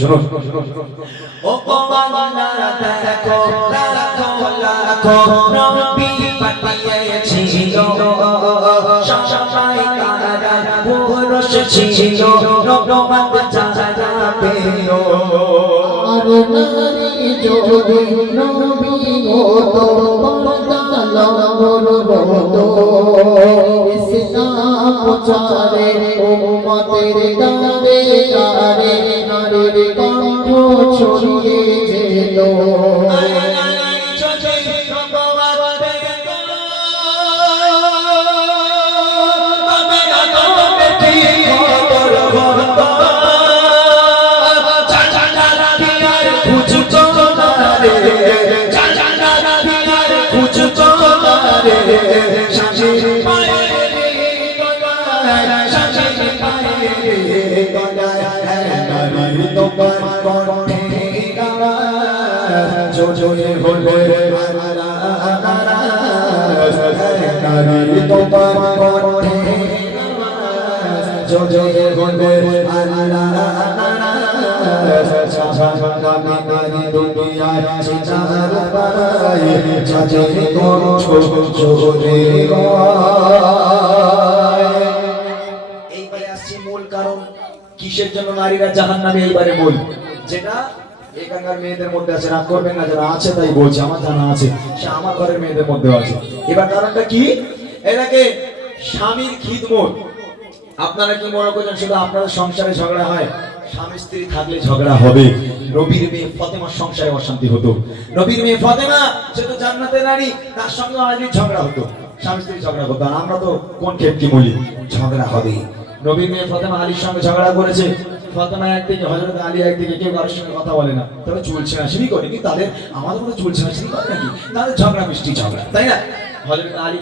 শুনুন ও বাংলা দেখো লাখো লাখো নবী পাঠিয়েছিল সবাই তারা পুরুষ ছিল নবমত যারা পেল আর নারী যদি নবী হতো পর্দা হতো ইসলাম প্রচারে উম্মতের গারে গারে নারীর কণ্ঠ ছড়িয়ে যেত জোরে বলে নারী তোমার কণ্ঠে জোরে বলে এইবারে আসছে মূল কারণ কিসের জন্য নারীরা জাহান্নামে। এইবারে মূল যেটা এখানকার মেয়েদের মধ্যে আছে, রাগ করবেন না, যারা আছে তাই বলছে, আমার জানা আছে, সে আমার ঘরের মেয়েদের মধ্যে আছে। এবার কারণটা কি? এটাকে স্বামীর খিদমত। আপনারা কি মনে করছেন শুধু আপনাদের সংসারে ঝগড়া হয়? স্বামী স্ত্রী থাকলে ঝগড়া হবে। নবীর মেয়ে ফাতেমার সংসারে অশান্তি হতো। নবীর মেয়ে ফাতেমা সে তো জান্নাতের নারী, তার সঙ্গে আজকে ঝগড়া হতো, স্বামী স্ত্রী ঝগড়া হতো। আর আমরা তো কোন ক্ষেত্রে বলি ঝগড়া হবে। নবীর মেয়ে ফাতেমা আলীর সঙ্গে ঝগড়া করেছে। ফাতেমা একদিকে, হযরত আলী একদিকে, কেউ কারোর সঙ্গে কথা বলে না, তবে চুলছে না শুনি করে কি তাদের, আমাদের মতো চুলছে না শুনি করে নাকি, তাদের ঝগড়া মিষ্টি ঝগড়া, তাই না? হযরত আলী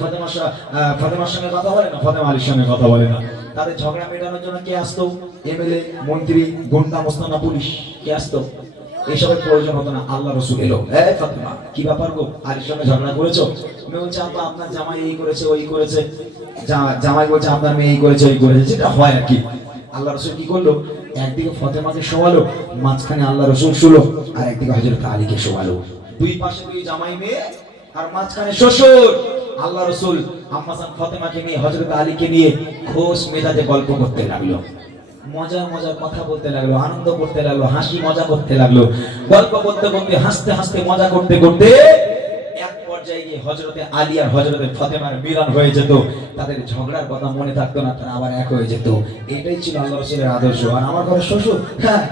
ফাতেমার সঙ্গে কথা বলে না, ফাতেমা আলীর সঙ্গে কথা বলে না। তাদের ঝগড়া মেটানোর জন্য কে আসতো? এমএলএ, মন্ত্রী, গুন্ডা, মোস্তানা, পুলিশ, কে আসতো? এসবের প্রয়োজন হতো না। আল্লাহ রাসূল এলো, এই ফাতেমা কি ব্যাপার গো, আলীর সঙ্গে ঝগড়া করেছো? আমি বলছি আব্বা আপনার জামাই এই করেছে ওই করেছে। জামাই বলছে আপনার মেয়ে এই করেছে ওই করেছে, যেটা হয় আর কি। আল্লাহ রাসূল কি করলো? একদিকে ফাতেমাকে শোয়ালো, মাঝখানে আল্লাহ রাসূল শুলো, আর একদিকে হযরত আলীকে শোয়ালো। দুই পাশে দুই জামাই মেয়ে, আর মাঝখানে শ্বশুর। আল্লাহ রাসূল আম্মা জান ফাতেমাকে নিয়ে, হযরত আলীকে নিয়ে খোশ মেজাজে গল্প করতে লাগলো, মজার মজার কথা বলতে লাগলো, আনন্দ করতে লাগলো, হাসি মজা করতে লাগলো। গল্প করতে করতে, হাসতে হাসতে, মজা করতে করতে এক পর্যায়ে গিয়ে হযরতে আলী আর হযরতে ফাতেমার মিলন হয়ে যেত। তাদের ঝগড়ার কথা মনে থাকতো না, তারা আবার এক হয়ে যেত। এটাই ছিল আল্লাহ রাসূলের আদর্শ। আর আমার ঘরে শ্বশুর, হ্যাঁ,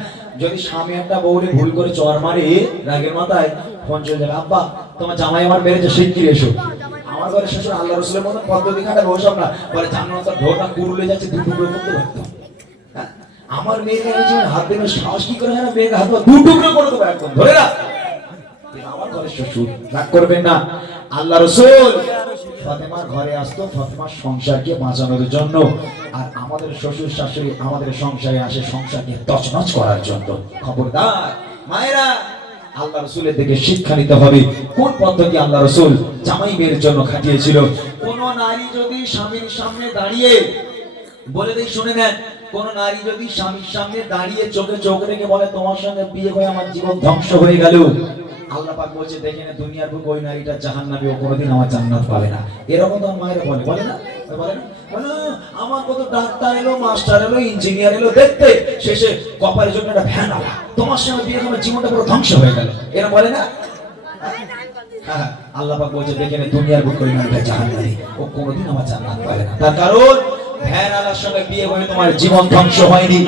যদি স্বামী একটা বউরে ভুল করে চর মারে, রাগের মাথায় ফোন চলে যাবে, আব্বা তোমার জামাই আমার মেরেছে, শিগগির এসো। আমার ঘরে শ্বশুর আল্লাহ রাসূলের মতো পদ্ধতি খাটা বসব না, বলে জান্নাতের ঢোটা কুড়ুলে যাচ্ছে, দু টুকরো করতে পারতো। আমার মেয়েকে হাত দেবে, সাহস কি করে হয় না, মেয়েকে হাত দু টুকরো করে দেবো একদম, ধরে না। আমার ঘরে শ্বশুর, রাগ করবেন না। আল্লাহ রাসূল ফাতেমার ঘরে আসতো ফাতেমার সংসারকে বাঁচানোর জন্য, আর আমাদের শ্বশুর শাশুড়ি আমাদের সংসারে আসে সংসারকে তছনছ করার জন্য। খবরদার মায়েরা, আল্লাহ রাসূলের থেকে শিক্ষা নিতে হবে। কোন পদ্ধতি আল্লাহ রাসূল জামাই মেয়ের জন্য খাটিয়েছিল। কোন নারী যদি স্বামীর সামনে দাঁড়িয়ে, বলে দেই শুনে নেন, কোন নারী যদি স্বামীর সামনে দাঁড়িয়ে চোখে চোখ রেখে বলে তোমার সঙ্গে বিয়ে হয়ে আমার জীবন ধ্বংস হয়ে গেল, আল্লাহ পাক বলছে দেখে না দুনিয়ার বুকে ওই নারীটা জাহান্নামী, ও কোনোদিন আমার জান্নাত পাবে না। এরকম তো মায়েরা বলে, বলে না? বলে না? আমার কত ডাক্তার এলো, মাস্টার এলো, ইঞ্জিনিয়ার এলো দেখতে, শেষে কপালের জন্য একটা ভ্যান আলা, তোমার সঙ্গে বিয়ে আমার জীবনটা পুরো ধ্বংস হয়ে গেল, এরা বলে না? হ্যাঁ, আল্লাহ পাক বলছে দেখে না দুনিয়ার বুকে ওই নারীটা জাহান্নামী, ও কোনোদিন আমার জান্নাত পাবে না। তার কারণ ভ্যান আলার সঙ্গে বিয়ে হয়ে তোমার জীবন ধ্বংস হয়নি,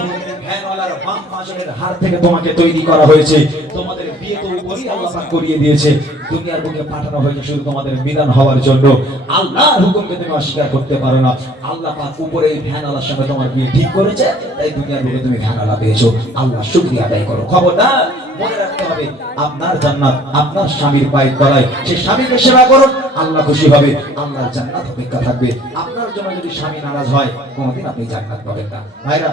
ভ্যানওয়ালার বাম পাশের হাড় থেকে তোমাকে তৈরি করা হয়েছে। তোমাদের বিয়ে তো উপরই আল্লাহ পাক করিয়ে দিয়েছে, দুনিয়ার বুকে পাঠানো হয়েছে শুধু তোমাদের মিলন হওয়ার জন্য। আল্লাহর হুকুমকে তুমি অস্বীকার করতে পারো না। আল্লাহ পাক উপরে এই ভ্যানওয়ালার সঙ্গে তোমার বিয়ে ঠিক করেছে, তাই দুনিয়ার বুকে তুমি ভ্যানওয়ালা পেয়েছো। আল্লাহ শুকরিয়া আদায় করো। খবরদার মনে রাখতে হবে, আপনার জান্নাত আপনার স্বামীর পায়ের তলায়। সেই স্বামীকে সেবা করুন, আল্লাহ খুশি হবে, আল্লাহর জান্নাত অপেক্ষা থাকবে। আপনার জন্য যদি স্বামী নারাজ হয়, কোনোদিন আপনি জান্নাত পাবেন না। ভাইরা,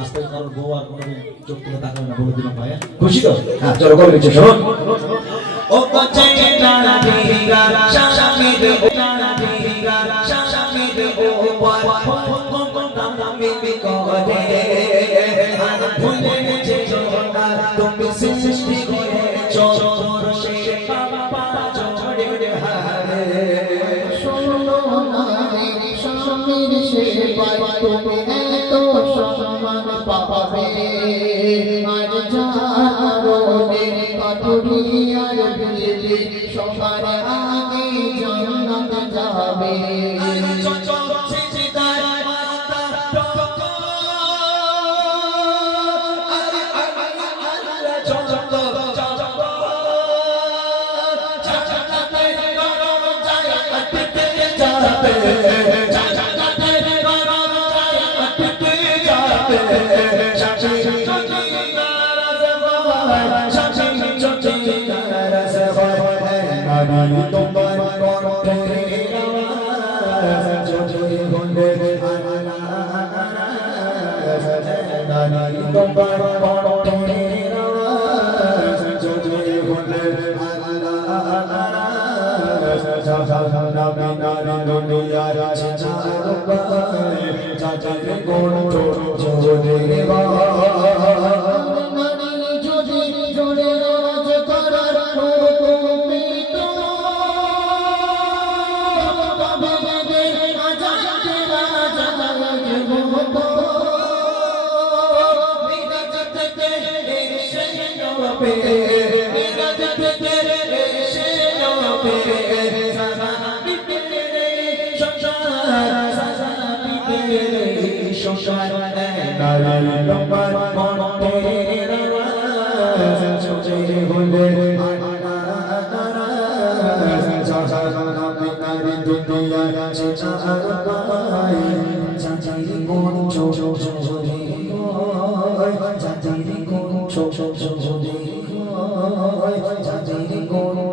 আজকে কারোর বউ আর কোনোদিন চোখ তুলে তাকাবে না, বলে দিলাম ভাইয়া। খুশি তো? হ্যাঁ, চলো করে নিচ্ছে, শুনুন। ও বাচ্চা টানা দেগা শামে দে, টানা দেগা শামে দে, ও বয় কোন নাম নামে করে ভুলে গেছে জোনা জারনে কাটুরিয়ার বিবি সবার আগে জান্নাত যাবে কোন